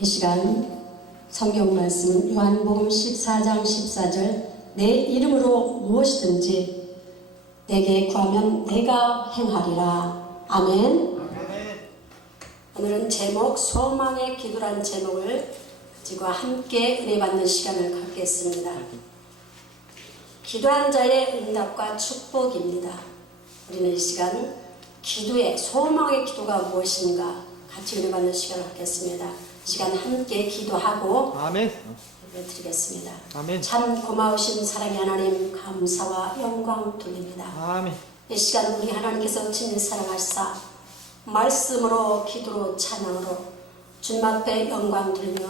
이 시간 성경 말씀은 요한복음 14장 14절 내 이름으로 무엇이든지 내게 구하면 내가 행하리라. 아멘. 오늘은 제목 소망의 기도란 제목을 가지고 함께 은혜 받는 시간을 갖겠습니다. 기도한 자의 응답과 축복입니다. 우리는 이 시간 기도의 소망의 기도가 무엇인가 같이 은혜 받는 시간을 갖겠습니다. 이 시간 함께 기도하고 아멘. 드리겠습니다. 아멘. 참 고마우신 사랑의 하나님 감사와 영광 돌립니다. 아멘. 이 시간 우리 하나님께서 친히 사랑하시사 말씀으로 기도로 찬양으로 주님 앞에 영광 돌리며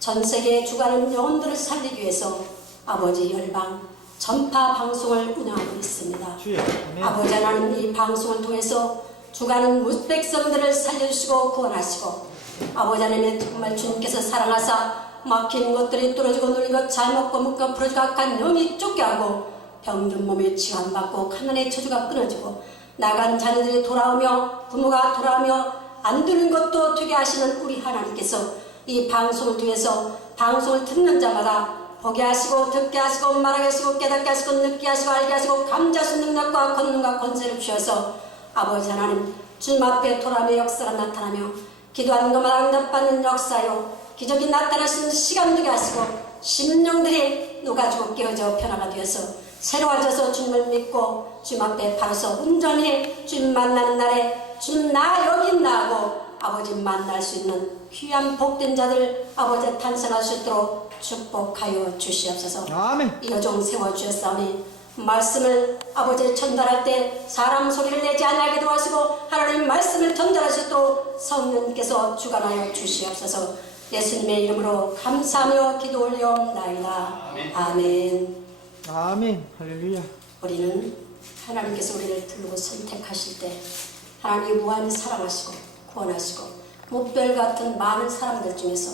전 세계에 주가는 영혼들을 살리기 위해서 아버지 열방 전파 방송을 운영하고 있습니다. 주여. 아버지 하나님 이 방송을 통해서 주가는 무백성들을 살려주시고 구원하시고 아버지 하나님 정말 주님께서 사랑하사 막힌 것들이 뚫어지고 눌린 것 잘먹고 묶어 풀어지고 악한 영이 쫓겨하고 병든 몸이 치유받고 가난의 저주가 끊어지고 나간 자녀들이 돌아오며 부모가 돌아오며 안 되는 것도 되게 하시는 우리 하나님께서 이 방송을 통해서 방송을 듣는 자마다 보게 하시고 듣게 하시고 말하게 하시고 깨닫게 하시고 느끼게 하시고 알게 하시고 감자수 능력과 권능과 권세를 주셔서 아버지 하나님 주님 앞에 돌아오며 역사가 나타나며 기도하는 것마다 응답받는 역사요. 기적이 나타나시는 시간 되게 하시고 심령들이 녹아지고 깨어져 변화가 되어서. 새로워져서 주님을 믿고 주님 앞에 바로서 온전히 주님 만나는 날에 주님 나 여기 있나 하고 아버지 만날 수 있는 귀한 복된 자들 아버지 탄생할 수 있도록 축복하여 주시옵소서. 아멘. 이 여종 세워주셨사오니 말씀을 아버지 전달할 때 사람 소리를 내지 않게 도와주시고 하나님 말씀을 전달할 수 있도록 성령님께서 주관하여 주시옵소서 예수님의 이름으로 감사하며 기도 올려옵나이다 아멘 아멘. 할렐루야. 우리는 하나님께서 우리를 부르고 선택하실 때 하나님이 무한히 사랑하시고 구원하시고 무별 같은 많은 사람들 중에서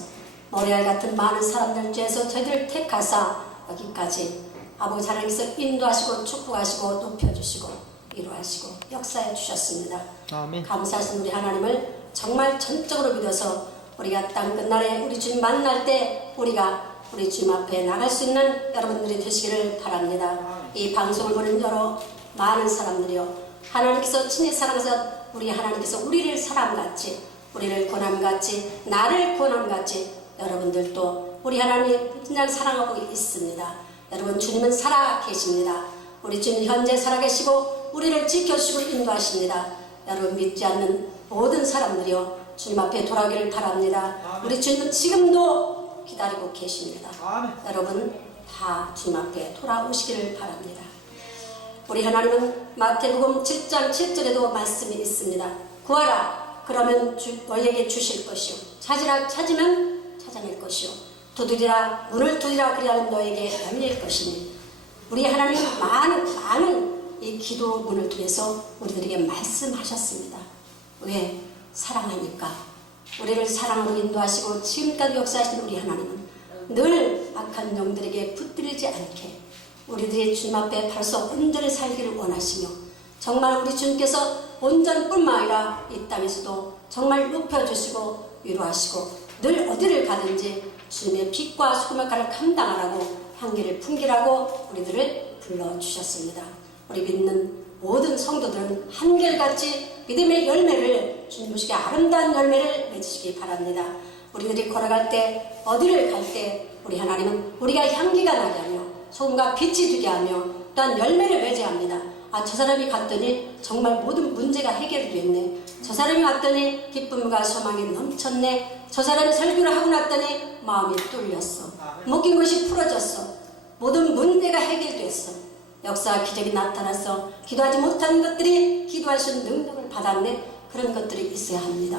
모래알 같은 많은 사람들 중에서 저희들 택하사 여기까지 아버지 하나님께서 인도하시고 축복하시고 높여주시고 위로하시고 역사해 주셨습니다. 아멘. 감사하신 우리 하나님을 정말 전적으로 믿어서 우리가 땅 끝날에 우리 주님 만날 때 우리가 우리 주님 앞에 나갈 수 있는 여러분들이 되시기를 바랍니다. 이 방송을 보는 여러 많은 사람들이요 하나님께서 친히 사랑하셔서 우리 하나님께서 우리를 사랑같이 우리를 권함같이 나를 권함같이 여러분들도 우리 하나님 그냥 사랑하고 있습니다. 여러분 주님은 살아 계십니다. 우리 주님 현재 살아계시고 우리를 지켜주시고 인도하십니다. 여러분 믿지 않는 모든 사람들이요 주님 앞에 돌아오기를 바랍니다. 우리 주님은 지금도 기다리고 계십니다. 아멘. 여러분 다 주님 앞에 돌아오시기를 바랍니다. 우리 하나님은 마태복음 7장 7절에도 말씀이 있습니다. 구하라 그러면 주, 너희에게 주실 것이요 찾으라 찾으면 찾아낼 것이요 두드리라 문을 두드리라 그리하면 너에게 열릴 것이니 우리 하나님 많은 많은 이 기도 문을 통해서 우리들에게 말씀하셨습니다. 왜 사랑하니까 우리를 사랑으로 인도하시고 지금까지 역사하신 우리 하나님은 늘 악한 영들에게 붙들리지 않게 우리들의 주님 앞에 바로서 온전히 살기를 원하시며 정말 우리 주님께서 온전뿐만 아니라 이 땅에서도 정말 높여주시고 위로하시고 늘 어디를 가든지 주님의 빛과 소금의 칼을 감당하라고 향기를 풍기라고 우리들을 불러주셨습니다. 우리 믿는 모든 성도들은 한결같이 믿음의 열매를 주님 보시기에 아름다운 열매를 맺으시기 바랍니다. 우리들이 걸어갈 때 어디를 갈 때 우리 하나님은 우리가 향기가 나게 하며 소금과 빛이 되게 하며 또한 열매를 맺어야 합니다. 아, 저 사람이 갔더니 정말 모든 문제가 해결이 됐네. 저 사람이 왔더니 기쁨과 소망이 넘쳤네. 저 사람이 설교를 하고 났더니 마음이 뚫렸어. 묶인 것이 풀어졌어. 모든 문제가 해결됐어. 역사 기적이 나타나서 기도하지 못한 것들이 기도할 수 있는 능력을 받았네. 그런 것들이 있어야 합니다.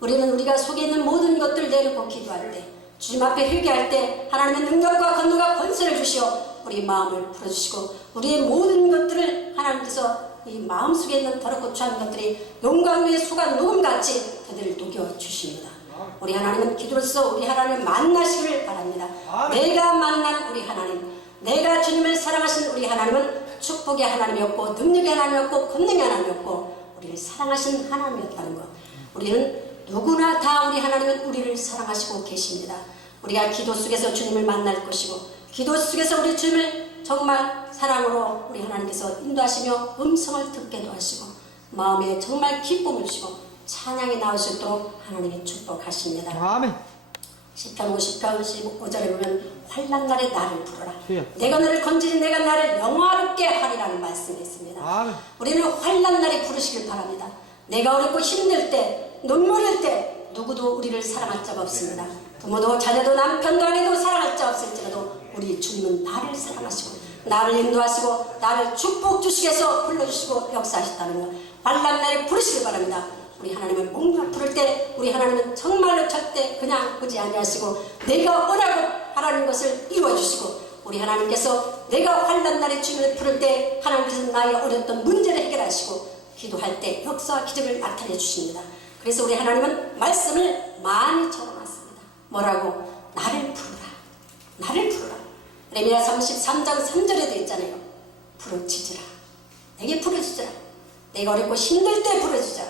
우리는 우리가 속에 있는 모든 것들을 내놓고 기도할 때 주님 앞에 회개할 때 하나님의 능력과 권능과 권세를 주시어 우리 마음을 풀어주시고 우리의 모든 것들을 하나님께서 이 마음속에 있는 더럽고 추한 것들이 위에 수간 녹음같이 그들을 녹여 주십니다. 우리 하나님은 기도로서 우리 하나님을 만나시기를 바랍니다. 내가 만난 우리 하나님, 내가 주님을 사랑하신 우리 하나님은 축복의 하나님이었고 능력의 하나님이었고 권능의 하나님이었고 우리를 사랑하신 하나님이었다는 것. 우리는 누구나 다 우리 하나님은 우리를 사랑하시고 계십니다. 우리가 기도 속에서 주님을 만날 것이고 기도 속에서 우리 주님을 정말 사랑으로 우리 하나님께서 인도하시며 음성을 듣게도 하시고 마음에 정말 기쁨을 주시고 찬양이 나올 수 있도록 하나님이 축복하십니다. 아멘. 시편 50편 15절에 보면 환난 날에 나를 부르라. 주여. 내가 너를 건지니 내가 나를 영화롭게 하리라는 말씀이 있습니다. 아멘. 우리는 환난 날에 부르시길 바랍니다. 내가 어렵고 힘들 때, 눈물일 때 누구도 우리를 사랑할 자가 없습니다. 부모도 자녀도 남편도 아내도 사랑할 자 없을지라도 우리 주님은 나를 사랑하시고 나를 인도하시고 나를 축복 주시기 위해서 불러주시고 역사하셨다는 것 환난 날에 부르시길 바랍니다. 우리 하나님을 목록 부를 때 우리 하나님은 정말로 절대 그냥 보지 아니하시고 내가 원하고 하라는 것을 이루어주시고 우리 하나님께서 내가 환난 날에 주님을 부를 때 하나님께서 나의 어렸던 문제를 해결하시고 기도할 때 역사와 기적을 나타내 주십니다. 그래서 우리 하나님은 말씀을 많이 적어놨습니다. 뭐라고? 나를 부르라. 나를 부르라. 레미야 33장 3절에도 있잖아요. 부르짖으라. 내게 부르짖으라. 내가 어렵고 힘들 때 부르짖으라.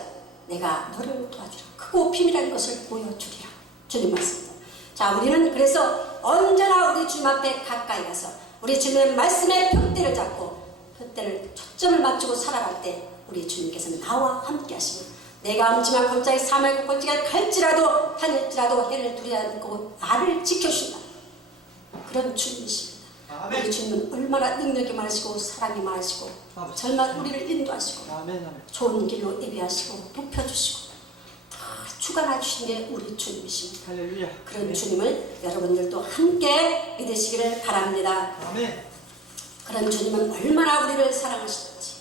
내가 너를 도와주라. 크고 비밀한 것을 보여주리라. 주님 말씀입니다. 자, 우리는 그래서 언제나 우리 주님 앞에 가까이 가서 우리 주님의 말씀에 푯대를 잡고 푯대를 초점을 맞추고 살아갈 때 우리 주님께서는 나와 함께 하시고 내가 엄지만 골짜기 사막의 골짜기를 갈지라도 다닐지라도 해를 두지 않고 나를 지켜주신다. 그런 주님이십니다. 아멘. 우리 주님은 얼마나 능력이 많으시고 사랑이 많으시고 아멘. 정말 우리를 인도하시고 아멘. 아멘. 좋은 길로 예비하시고 높여주시고 다 주관해 주신 게 우리 주님이십니다. 할렐루야. 그런 주님을 여러분들도 함께 믿으시기를 바랍니다. 아멘. 그런 주님은 얼마나 우리를 사랑하시는지,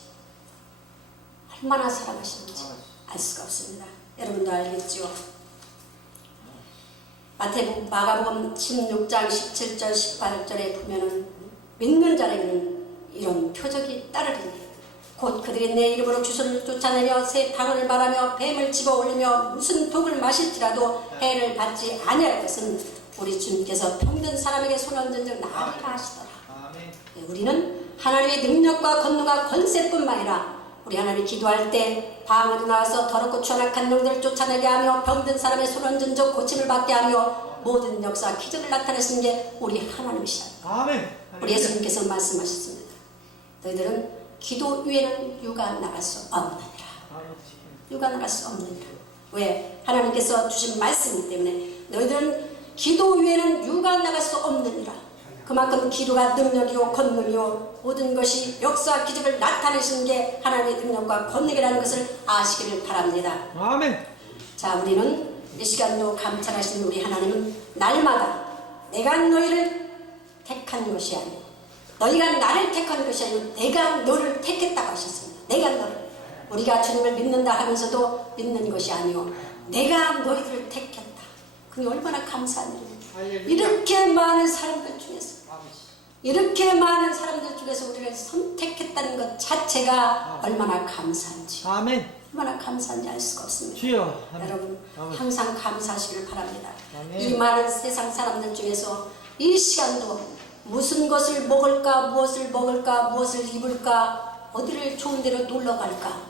얼마나 사랑하시는지 알 수가 없습니다. 여러분도 알겠죠? 마태복음, 마가복음 16장 17절, 18절에 보면은 믿는 자에게는 이런 표적이 따르리니 곧 그들이 내 이름으로 주소를 쫓아내며 새 방언을 말하며 뱀을 집어 올리며 무슨 독을 마실지라도 해를 받지 아니할 것은 우리 주님께서 병든 사람에게 손 얹은 적 나으리라 하시더라. 우리는 하나님의 능력과 권능과 권세뿐만 아니라 우리 하나님이 기도할 때 방으로 나와서 더럽고 추악한 영들을 쫓아내게 하며 병든 사람의 손 얹은 적 고침을 받게 하며 모든 역사 기적을 나타내시는 게 우리 하나님이시다. 아멘. 우리 예수님께서 말씀하셨습니다. 너희들은 기도 위에는 육아 나갈 수 없느니라. 육아 나갈 수 없느니라. 왜? 하나님께서 주신 말씀이기 때문에 너희들은 기도 위에는 육아 나갈 수 없느니라. 그만큼 기도가 능력이요 권능이요 모든 것이 역사 기적을 나타내시는 게 하나님의 능력과 권능이라는 것을 아시기를 바랍니다. 아멘. 자, 우리는 이 시간도 감찰하시는 우리 하나님은 날마다 내가 너희를 택한 것이 아니고 너희가 나를 택한 것이 아니고 내가 너를 택했다고 하셨습니다. 내가 너를 우리가 주님을 믿는다 하면서도 믿는 것이 아니요 내가 너희들을 택했다. 그게 얼마나 감사한? 할렐루야. 이렇게 많은 사람들 중에서. 이렇게 많은 사람들 중에서 우리를 선택했다는 것 자체가 얼마나 감사한지 아멘. 얼마나 감사한지 알 수가 없습니다. 주여. 아멘. 여러분 아멘. 항상 감사하시길 바랍니다. 아멘. 이 많은 세상 사람들 중에서 이 시간도 무슨 것을 먹을까, 무엇을 먹을까, 무엇을 입을까, 어디를 좋은 데로 놀러 갈까,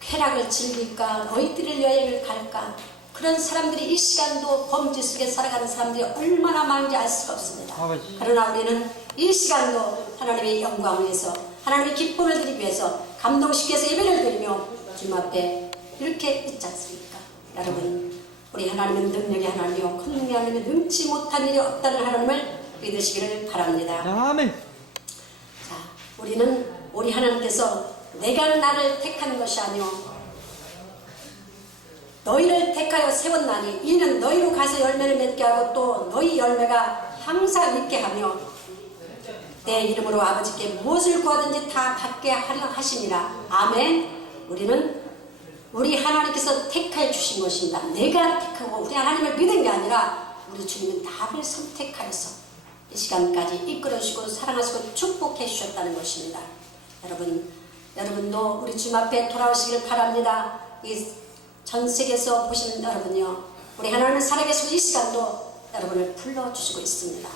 쾌락을 즐길까, 너희들을 여행을 갈까, 그런 사람들이 이 시간도 범죄 속에 살아가는 사람들이 얼마나 많은지 알 수가 없습니다. 아버지. 그러나 우리는 이 시간도 하나님의 영광을 위해서 하나님의 기쁨을 드리기 위해서 감동시키 위해서 예배를 드리며 주님 앞에 이렇게 있지 않습니까? 여러분 우리 하나님은 능력의 하나님이요 권능의 하나님은 능치 못한 일이 없다는 하나님을 믿으시기를 바랍니다. 아멘. 자, 우리는 우리 하나님께서 내가 나를 택한 것이 아니오 너희를 택하여 세웠나니 이는 너희로 가서 열매를 맺게 하고 또 너희 열매가 항상 있게 하며 내 이름으로 아버지께 무엇을 구하든지 다 받게 하려 하시니라. 아멘. 우리는 우리 하나님께서 택하여 주신 것입니다. 내가 택하고 우리 하나님을 믿은 게 아니라 우리 주님은 나를 선택하여서 이 시간까지 이끌어주시고 사랑하시고 축복해 주셨다는 것입니다. 여러분 여러분도 우리 주님 앞에 돌아오시길 바랍니다. 이 전 세계에서 보시는 여러분요 우리 하나님은 살아계시고 이 시간도 여러분을 불러주시고 있습니다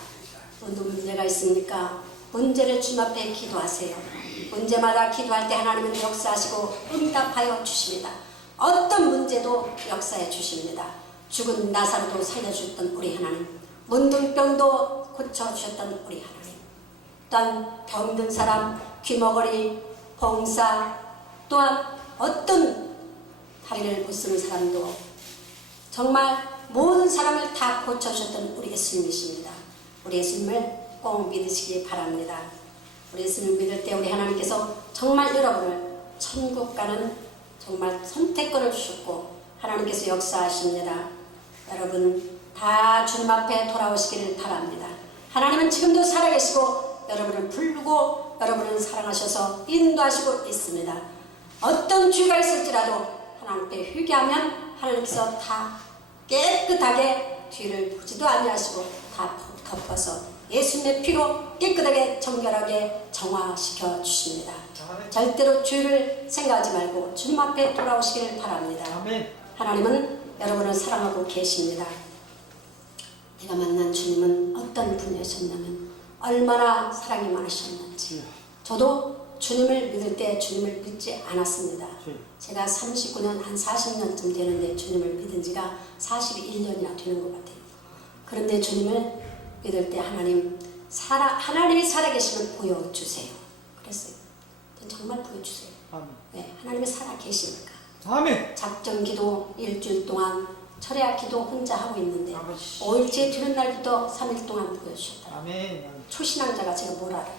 어떤 문제가 있습니까? 문제를 주님 앞에 기도하세요. 문제마다 기도할 때 하나님은 역사하시고 응답하여 주십니다. 어떤 문제도 역사해 주십니다. 죽은 나사로도 살려주셨던 우리 하나님, 문둥병도 고쳐주셨던 우리 하나님, 또한 병든 사람, 귀머거리, 봉사, 또한 어떤 다리를 못 쓰는 사람도 정말 모든 사람을 다 고쳐주셨던 우리 예수님이십니다. 우리 예수님을 꼭 믿으시기 바랍니다. 우리 예수님을 믿을 때 우리 하나님께서 정말 여러분을 천국 가는 정말 선택권을 주셨고 하나님께서 역사하십니다. 여러분 다 주님 앞에 돌아오시기를 바랍니다. 하나님은 지금도 살아계시고 여러분을 부르고 여러분을 사랑하셔서 인도하시고 있습니다. 어떤 죄가 있을지라도 하나님께 회개하면 하나님께서 다 깨끗하게 뒤를 보지도 아니하시고 다 덮어서 예수님의 피로 깨끗하게 정결하게 정화시켜 주십니다. 아멘. 절대로 죄를 생각하지 말고 주님 앞에 돌아오시기를 바랍니다. 아멘. 하나님은 여러분을 사랑하고 계십니다. 내가 만난 주님은 어떤 분이셨냐면 얼마나 사랑이 많으셨는지 저도 주님을 믿을 때 주님을 믿지 않았습니다. 주여. 제가 39년 한 40년쯤 되는데 주님을 믿은 지가 41년이나 되는 것 같아요. 그런데 주님을 믿을 때 하나님 살아 하나님이 살아계시면 보여주세요. 그랬어요. 전 정말 보여주세요. 아멘. 왜 하나님이 살아 계시니까. 아멘. 작정 기도 일주일 동안 철야 기도 혼자 하고 있는데 아버지. 5일째 되는 날부터 3일 동안 보여주셨다. 아멘. 초신앙자가 제가 뭘 알아요?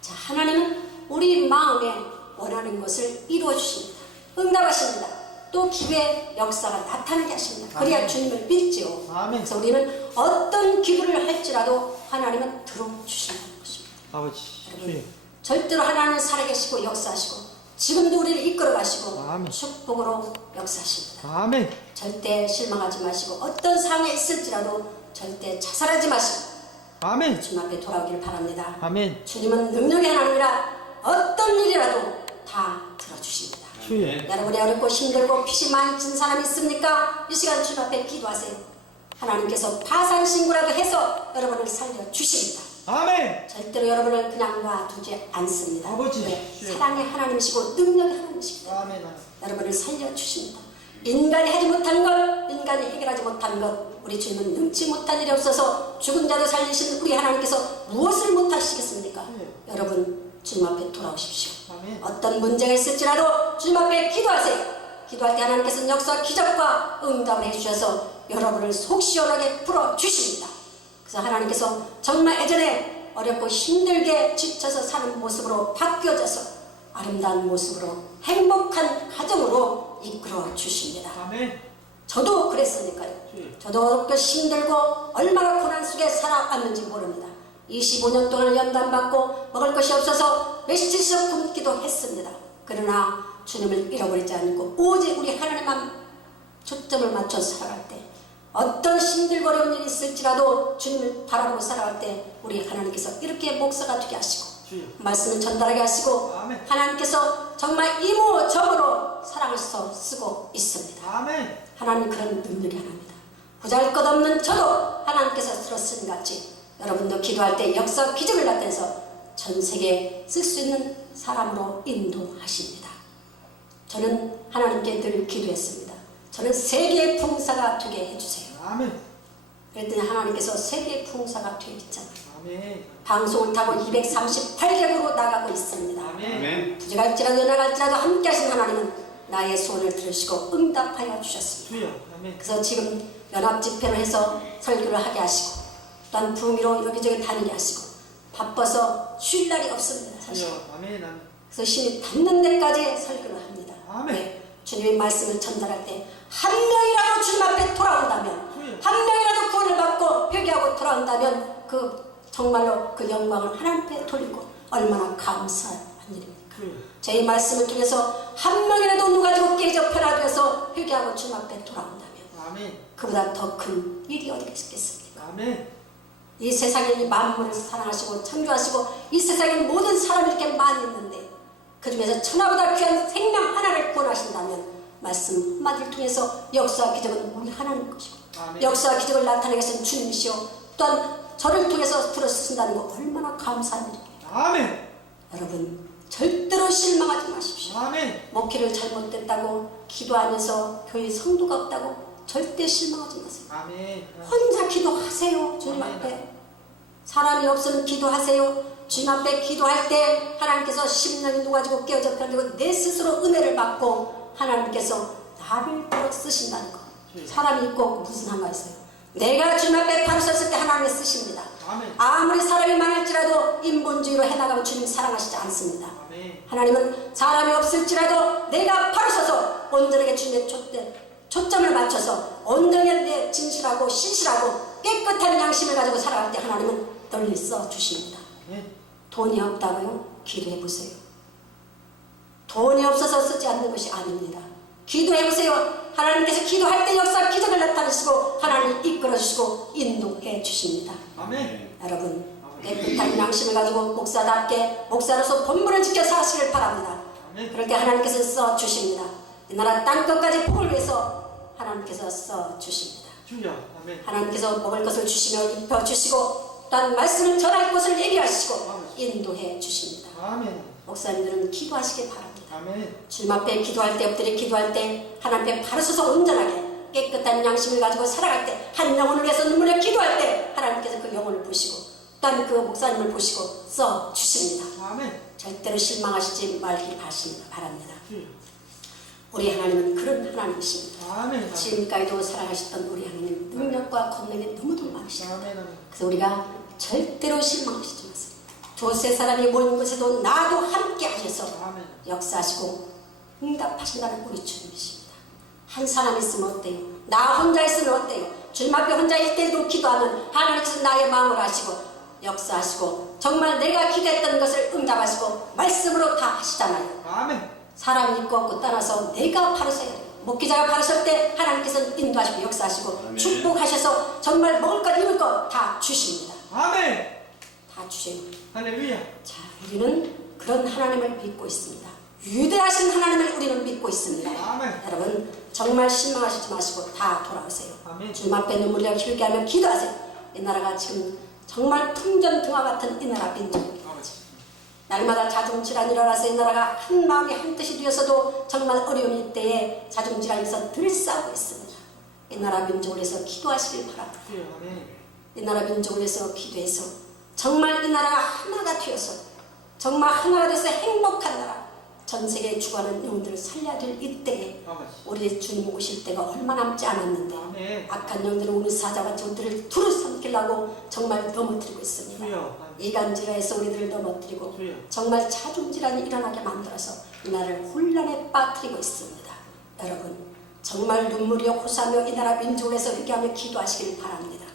자, 하나님은 우리 마음에 원하는 것을 이루어 주십니다. 응답하십니다. 또 기회 역사가 나타나게 하십니다. 그래야 아멘. 주님을 믿지요. 아멘. 그래서 우리는 어떤 기도를 할지라도 하나님은 들어주신다는 것입니다. 아버지. 주여. 절대로 하나님은 살아계시고 역사하시고 지금도 우리를 이끌어 가시고 아멘. 축복으로 역사하십니다. 아멘. 절대 실망하지 마시고 어떤 상황에 있을지라도 절대 자살하지 마시고 아멘. 주님 앞에 돌아오기를 바랍니다. 아멘. 주님은 능력의 하나님이라 어떤 일이라도 다 들어주십니다. 주여. 여러분이 어렵고 힘들고 빚이 많이 진 사람이 있습니까? 이 시간 주님 앞에 기도하세요. 하나님께서 파산 신고라도 해서 여러분을 살려 주십니다. 아멘. 절대로 여러분을 그냥 놔두지 않습니다. 아버지. 왜? 주여. 사랑의 하나님이시고 능력의 하나님이십니다. 아멘. 아멘. 여러분을 살려 주십니다. 인간이 하지 못한 것, 인간이 해결하지 못한 것, 우리 주님은 능치 못한 일이 없어서 죽은 자도 살리신 우리 하나님께서 무엇을 못하시겠습니까? 네. 여러분 주님 앞에 돌아오십시오. 아멘. 어떤 문제가 있을지라도 주님 앞에 기도하세요. 기도할 때 하나님께서는 역사 기적과 응답을 해주셔서 여러분을 속 시원하게 풀어주십니다. 그래서 하나님께서 정말 예전에 어렵고 힘들게 지쳐서 사는 모습으로 바뀌어져서 아름다운 모습으로 행복한 가정으로 이끌어 주십니다. 아멘. 저도 그랬으니까요. 주여. 저도 어렵고 힘들고 얼마나 고난 속에 살아왔는지 모릅니다. 25년 동안 연단받고 먹을 것이 없어서 며칠씩 굶기도 했습니다. 그러나 주님을 잃어버리지 않고 오직 우리 하나님만 초점을 맞춰 살아갈 때 어떤 힘들고 어려운 일이 있을지라도 주님을 바라보고 살아갈 때 우리 하나님께서 이렇게 목사가 되게 하시고. 말씀을 전달하게 하시고 아멘. 하나님께서 정말 이모저모로 사랑을 써 쓰고 있습니다. 아멘. 하나님 그런 능력이 하나입니다. 보잘것 없는 저도 하나님께서 들었으니 같이 여러분도 기도할 때 역사 기적을 나타내서 전 세계에 쓸 수 있는 사람으로 인도하십니다. 저는 하나님께 늘 기도했습니다. 저는 세계의 풍사가 되게 해주세요. 아멘. 그랬더니 하나님께서 세계의 풍사가 되어 있잖아요. 아멘. 방송을 타고 238개국으로 나가고 있습니다. 아멘. 부족할지라도 나갈지라도 함께 하신 하나님은 나의 소원을 들으시고 응답하여 주셨습니다. 주여. 아멘. 그래서 지금 연합 집회를 해서 설교를 하게 하시고 또한 부미로 여기저기 다니게 하시고 바빠서 쉴 날이 없습니다. 사실. 그래서 신이 닿는 데까지 설교를 합니다. 아멘. 왜? 주님의 말씀을 전달할 때 한 명이라도 주님 앞에 돌아온다면 주여. 한 명이라도 구원을 받고 회개하고 돌아온다면 그 정말로 그 영광을 하나님께 돌리고 얼마나 감사한 일입니까? 저희 말씀을 통해서 한 명이라도 눈 가지고 깨져 변화되어서 회개하고 주님 앞에 돌아온다면 아멘. 그보다 더 큰 일이 어디 있겠습니까? 아멘. 이 세상에 이 만물을 사랑하시고 창조하시고 이 세상에 모든 사람이 이렇게 많이 있는데 그 중에서 천하보다 귀한 생명 하나를 구원하신다면 말씀 한마디를 통해서 역사와 기적은 우리 하나님 것이고 아멘. 역사와 기적을 나타내게 하신 주님이시오 또한 저를 통해서 들어쓰신다는 거 얼마나 감사한 일입니까? 아멘. 여러분 절대로 실망하지 마십시오. 아멘. 목회를 잘못됐다고 기도하면서 교회 성도가 없다고 절대 실망하지 마세요. 아멘. 혼자 기도하세요. 주님 앞에. 사람이 없으면 기도하세요. 주님 앞에 기도할 때 하나님께서 심령이 녹아지고 깨어져 편되고 내 스스로 은혜를 받고 하나님께서 나를 따로 쓰신다는 거. 사람이 있고 무슨 상관 있어요. 내가 주님 앞에 바로 섰을 때 하나님이 쓰십니다. 아무리 사람이 많을지라도 인본주의로 해나가면 주님 사랑하시지 않습니다. 하나님은 사람이 없을지라도 내가 바로 서서 온전하게 주님의 초, 초점을 맞춰서 온전하게 내 진실하고 신실하고 깨끗한 양심을 가지고 살아갈 때 하나님은 널리 써 주십니다. 아멘. 돈이 없다고요? 기도해 보세요. 돈이 없어서 쓰지 않는 것이 아닙니다. 기도해 보세요. 하나님께서 기도할 때 역사 기적을 나타내시고 하나님 이끌어 주시고 인도해 주십니다. 아멘. 여러분 깨끗한 양심을 가지고 목사답게 목사로서 본분을 지켜 사시길 바랍니다. 아멘. 그럴 때 하나님께서 써 주십니다. 이 나라 땅 끝까지 복을 위해서 하나님께서 써 주십니다. 주여. 아멘. 하나님께서 먹을 것을 주시며 입혀 주시고 또한 말씀을 전할 것을 얘기하시고 인도해 주십니다. 아멘. 목사님들은 기도하시길 바랍니다. 아멘. 주님 앞에 기도할 때 엎드려 기도할 때 하나님 앞에 바로 서서 온전하게 깨끗한 양심을 가지고 살아갈 때 한 영혼을 위해서 눈물에 기도할 때 하나님께서 그 영혼을 보시고 또한 그 목사님을 보시고 써 주십니다. 아멘. 절대로 실망하시지 말길. 바랍니다. 주여. 우리 하나님은 그런 하나님이십니다. 아멘. 지금까지도 사랑하셨던 우리 하나님 능력과 권능이 너무도 많으십니다. 그래서 우리가 절대로 실망하시지 마세요. 두세 사람이 모인 곳에도 나도 함께 하셔서. 역사하시고 응답하신다는 우리 주님이십니다. 한 사람 있으면 어때요? 나 혼자 있으면 어때요? 주님 앞에 혼자일 때도 기도하면 하나님께서 나의 마음을 아시고 역사하시고 정말 내가 기도했던 것을 응답하시고 말씀으로 다 하시잖아요. 아멘. 사람 있고 없고 떠나서 내가 바로 서야 돼요. 목기자가 설때 하나님께서 인도하시고 역사하시고 아멘. 축복하셔서 정말 먹을 것 입을 것 다 주십니다. 아멘. 다 주셔요. 할렐루야. 자, 우리는 그런 하나님을 믿고 있습니다. 위대하신 하나님을 우리는 믿고 있습니다. 아멘. 여러분 정말 실망하시지 마시고 다 돌아오세요. 아멘. 주님 앞에 눈물을 흘리게 하며 기도하세요. 이 나라가 지금 정말 풍전등화 같은 이 나라 민족입니다. 날마다 자중질환이 일어나서 이 나라가 한 마음이 한 뜻이 되어서도 정말 어려운 이때에 자중질환에서 들싸우고 있습니다. 이 나라 민족을 위해서 기도하시길 바랍니다. 아멘. 이 나라 민족을 위해서 기도해서 정말 이 나라가 하나가 되어서 정말 하나가 돼서 행복한 나라 전 세계에 죽어가는 영들을 살려야 될 이때에. 우리 주님 오실 때가 얼마 남지 않았는데 아멘. 악한 영들은 우리 사자같이 우리들을 두루 삼키려고 정말 넘어뜨리고 있습니다. 주여. 이간질환에서 우리들을 넘어뜨리고 주여. 정말 자중질환이 일어나게 만들어서 이 나라를 혼란에 빠뜨리고 있습니다. 여러분 정말 눈물이여 호소하며 이 나라 민족을 위해서 회개하며 기도하시기를 바랍니다.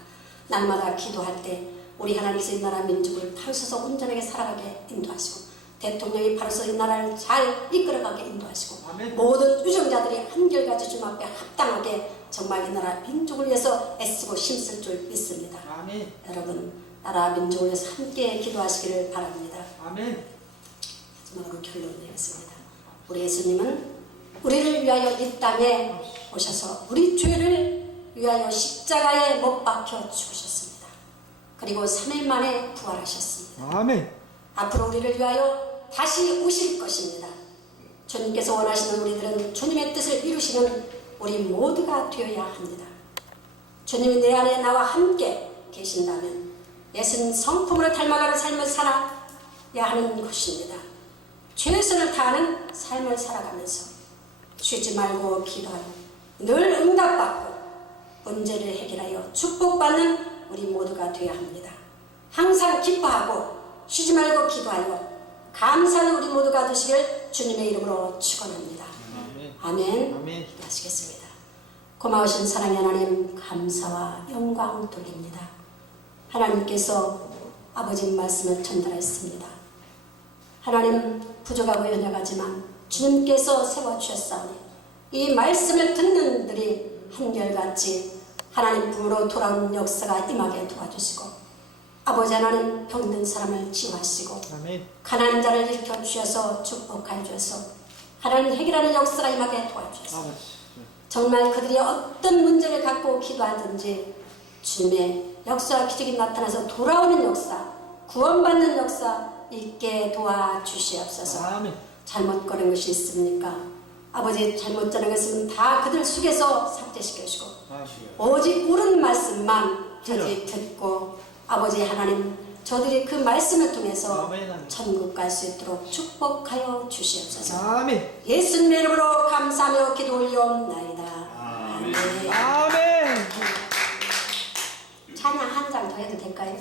날마다 기도할 때 우리 하나님께서 이 나라 민족을 바로 서서 온전하게 살아가게 인도하시고 대통령이 바로 서서 이 나라를 잘 이끌어가게 인도하시고 아멘. 모든 유정자들이 한결같이 주님 앞에 합당하게 정말 이 나라 민족을 위해서 애쓰고 힘쓸 줄 믿습니다. 아멘. 여러분 나라 민족을 위해서 함께 기도하시기를 바랍니다. 아멘. 마지막으로 결론 내겠습니다. 우리 예수님은 우리를 위하여 이 땅에 오셔서 우리 죄를 위하여 십자가에 못 박혀 죽으셨습니다. 그리고 3일 만에 부활하셨습니다. 아멘. 앞으로 우리를 위하여 다시 오실 것입니다. 주님께서 원하시는 우리들은 주님의 뜻을 이루시는 우리 모두가 되어야 합니다. 주님이 내 안에 나와 함께 계신다면 예수님 성품으로 닮아가는 삶을 살아야 하는 것입니다. 최선을 다하는 삶을 살아가면서 쉬지 말고 기도하여 늘 응답받고 문제를 해결하여 축복받는 우리 모두가 되어야 합니다. 항상 기뻐하고 쉬지 말고 기도하여 감사하는 우리 모두가 되시길 주님의 이름으로 축원합니다. 아멘. 아멘. 아멘. 기도하시겠습니다. 고마우신 사랑의 하나님 감사와 영광 돌립니다. 하나님께서 아버지 말씀을 전달했습니다. 하나님 부족하고 연약하지만 주님께서 세워주셨사오니 이 말씀을 듣는 들이 한결같이 하나님 품으로 돌아오는 역사가 임하게 도와주시고 아버지 하나님 병든 사람을 치유하시고. 가난한 자를 일으켜 주셔서 축복하여 주셔서 하나님 해결하는 역사가 임하게 도와주셔서. 정말 그들이 어떤 문제를 갖고 기도하든지 주님의 역사와 기적이 나타나서 돌아오는 역사, 구원받는 역사, 있게 도와주시옵소서. 아멘. 잘못 걸은 것이 있습니까? 아버지 잘못 전한 것은 다 그들 속에서 삭제시켜주고 아시오. 오직 옳은 말씀만 저들이 듣고 아버지 하나님 저들이 그 말씀을 통해서. 천국 갈 수 있도록 축복하여 주시옵소서. 아멘. 예수님의 이름으로 감사하며 기도. 아멘. 아멘. 찬양 한 장 더 해도 될까요?